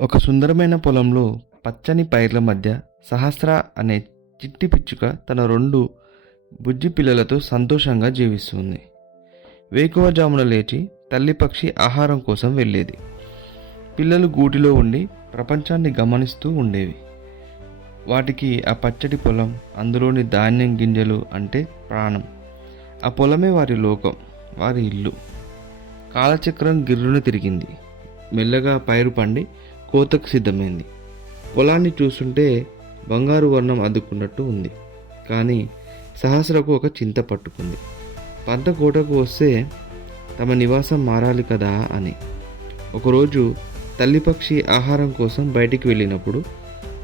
ఒక సుందరమైన పొలంలో పచ్చని పైర్ల మధ్య సహస్ర అనే చిట్టి పిచ్చుక తన రెండు బుజ్జి పిల్లలతో సంతోషంగా జీవిస్తుంది. వేకువజామున లేచి తల్లి పక్షి ఆహారం కోసం వెళ్ళేది. పిల్లలు గూటిలో ఉండి ప్రపంచాన్ని గమనిస్తూ ఉండేవి. వాటికి ఆ పచ్చటి పొలం అందులోని ధాన్యం గింజలు అంటే ప్రాణం. ఆ పొలమే వారి లోకం వారి ఇల్లు. కాలచక్రం గిర్రున తిరిగింది. మెల్లగా పైరు పండి కోతకు సిద్ధమైంది. పొలాన్ని చూస్తుంటే బంగారు వర్ణం అద్దుకున్నట్టు ఉంది. కానీ సహస్రకు ఒక చింత పట్టుకుంది. పంట కోటకు వస్తే తమ నివాసం మారాలి కదా అని. ఒకరోజు తల్లిపక్షి ఆహారం కోసం బయటికి వెళ్ళినప్పుడు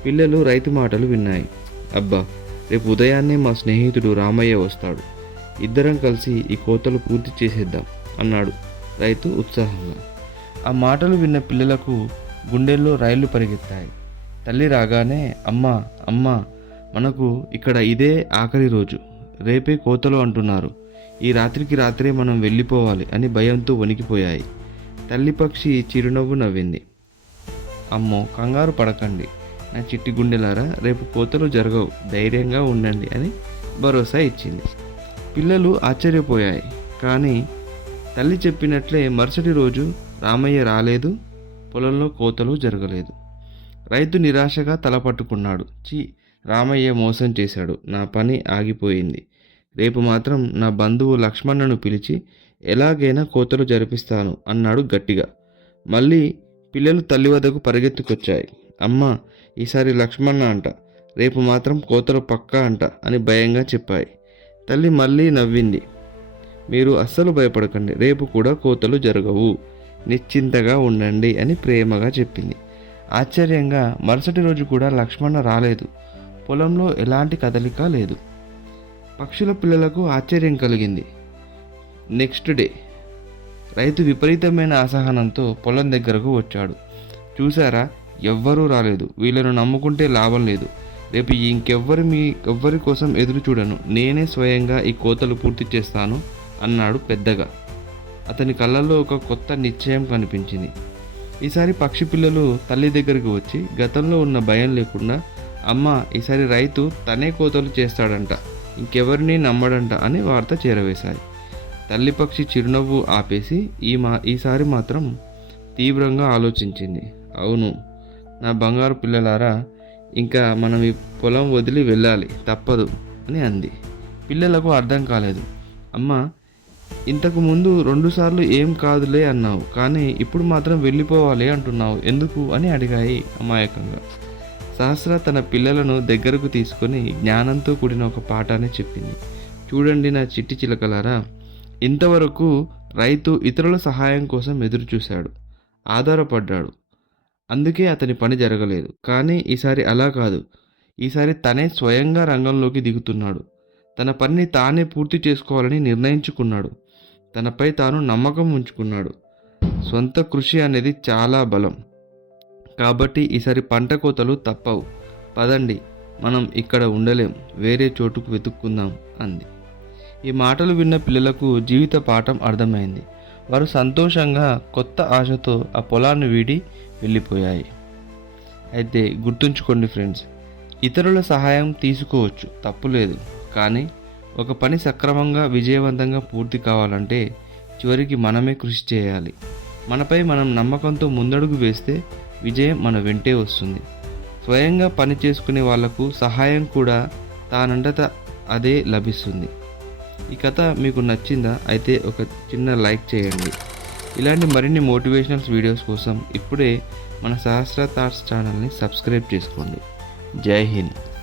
పిల్లలు రైతు మాటలు విన్నాయి. అబ్బా రేపు ఉదయాన్నే మా స్నేహితుడు రామయ్య వస్తాడు. ఇద్దరం కలిసి ఈ కోతలు పూర్తి చేసేద్దాం అన్నాడు రైతు ఉత్సాహంగా. ఆ మాటలు విన్న పిల్లలకు గుండెల్లో రైళ్ళు పరిగెత్తాయి. తల్లి రాగానే అమ్మ అమ్మ మనకు ఇక్కడ ఇదే ఆఖరి రోజు. రేపే కోతలు అంటున్నారు. ఈ రాత్రికి రాత్రే మనం వెళ్ళిపోవాలి అని భయంతో వణికిపోయాయి. తల్లి పక్షి చిరునవ్వు నవ్వింది. అమ్మో కంగారు పడకండి. నా చిట్టి గుండెలారా రేపు కోతలు జరగవు. ధైర్యంగా ఉండండి అని భరోసా ఇచ్చింది. పిల్లలు ఆశ్చర్యపోయాయి. కానీ తల్లి చెప్పినట్లే మరుసటి రోజు రామయ్య రాలేదు. పొలంలో కోతలు జరగలేదు. రైతు నిరాశగా తలపట్టుకున్నాడు. చీ రామయ్య మోసం చేశాడు. నా పని ఆగిపోయింది. రేపు మాత్రం నా బంధువు లక్ష్మణ్ణను పిలిచి ఎలాగైనా కోతలు జరిపిస్తాను అన్నాడు గట్టిగా. మళ్ళీ పిల్లలు తల్లి వద్దకు పరిగెత్తుకొచ్చాయి. అమ్మ ఈసారి లక్ష్మణ అంట. రేపు మాత్రం కోతలు పక్కా అంట అని భయంగా చెప్పాయి. తల్లి మళ్ళీ నవ్వింది. మీరు అస్సలు భయపడకండి. రేపు కూడా కోతలు జరగవు. నిశ్చింతగా ఉండండి అని ప్రేమగా చెప్పింది. ఆశ్చర్యంగా మరుసటి రోజు కూడా లక్ష్మణ రాలేదు. పొలంలో ఎలాంటి కదలిక లేదు. పక్షుల పిల్లలకు ఆశ్చర్యం కలిగింది. Next day. రైతు విపరీతమైన అసహనంతో పొలం దగ్గరకు వచ్చాడు. చూసారా ఎవ్వరూ రాలేదు. వీళ్ళను నమ్ముకుంటే లాభం లేదు. రేపు ఇంకెవ్వరి మీ ఎవ్వరి కోసం ఎదురు చూడను. నేనే స్వయంగా ఈ కోతలు పూర్తి చేస్తాను అన్నాడు పెద్దగా. అతని కళ్ళల్లో ఒక కొత్త నిశ్చయం కనిపించింది. ఈసారి పక్షి పిల్లలు తల్లి దగ్గరికి వచ్చి గతంలో ఉన్న భయం లేకుండా అమ్మ ఈసారి రైతు తనే కోతలు చేస్తాడంట ఇంకెవరిని నమ్మడంట అని వార్త చేరవేశాయి. తల్లి పక్షి చిరునవ్వు ఆపేసి ఈ మా ఈసారి మాత్రం తీవ్రంగా ఆలోచించింది. అవును నా బంగారు పిల్లలారా ఇంకా మనం ఈ పొలం వదిలి వెళ్ళాలి తప్పదు అని అంది. పిల్లలకు అర్థం కాలేదు. అమ్మ ఇంతకు ముందు రెండుసార్లు ఏం కాదులే అన్నావు కానీ ఇప్పుడు మాత్రం వెళ్ళిపోవాలి అంటున్నావు. ఎందుకు అని అడిగాయి అమాయకంగా. సహస్ర తన పిల్లలను దగ్గరకు తీసుకొని జ్ఞానంతో కూడిన ఒక పాఠాన్ని చెప్పింది. చూడండి నా చిట్టి చిలకలారా ఇంతవరకు రైతు ఇతరుల సహాయం కోసం ఎదురు చూశాడు ఆధారపడ్డాడు. అందుకే అతని పని జరగలేదు కానీ ఈసారి అలా కాదు. ఈసారి తనే స్వయంగా రంగంలోకి దిగుతున్నాడు. తన పనిని తానే పూర్తి చేసుకోవాలని నిర్ణయించుకున్నాడు. తనపై తాను నమ్మకం ఉంచుకున్నాడు. సొంత కృషి అనేది చాలా బలం. కాబట్టి ఈసారి పంట కోతలు తప్పవు. పదండి మనం ఇక్కడ ఉండలేం. వేరే చోటుకు వెతుక్కుందాం అంది. ఈ మాటలు విన్న పిల్లలకు జీవిత పాఠం అర్థమైంది. వారు సంతోషంగా కొత్త ఆశతో ఆ పొలాన్ని వీడి వెళ్ళిపోయాయి. అయితే గుర్తుంచుకోండి ఫ్రెండ్స్ ఇతరుల సహాయం తీసుకోవచ్చు తప్పులేదు. కానీ ఒక పని సక్రమంగా విజయవంతంగా పూర్తి కావాలంటే చివరికి మనమే కృషి చేయాలి. మనపై మనం నమ్మకంతో ముందడుగు వేస్తే విజయం మన వెంటే వస్తుంది. స్వయంగా పని చేసుకునే వాళ్ళకు సహాయం కూడా తానంతట అదే లభిస్తుంది. ఈ కథ మీకు నచ్చిందా? అయితే ఒక చిన్న లైక్ చేయండి. ఇలాంటి మరిన్ని మోటివేషనల్స్ వీడియోస్ కోసం ఇప్పుడే మన సహస్ర థాట్స్ ఛానల్ని సబ్స్క్రైబ్ చేసుకోండి. జై హింద్.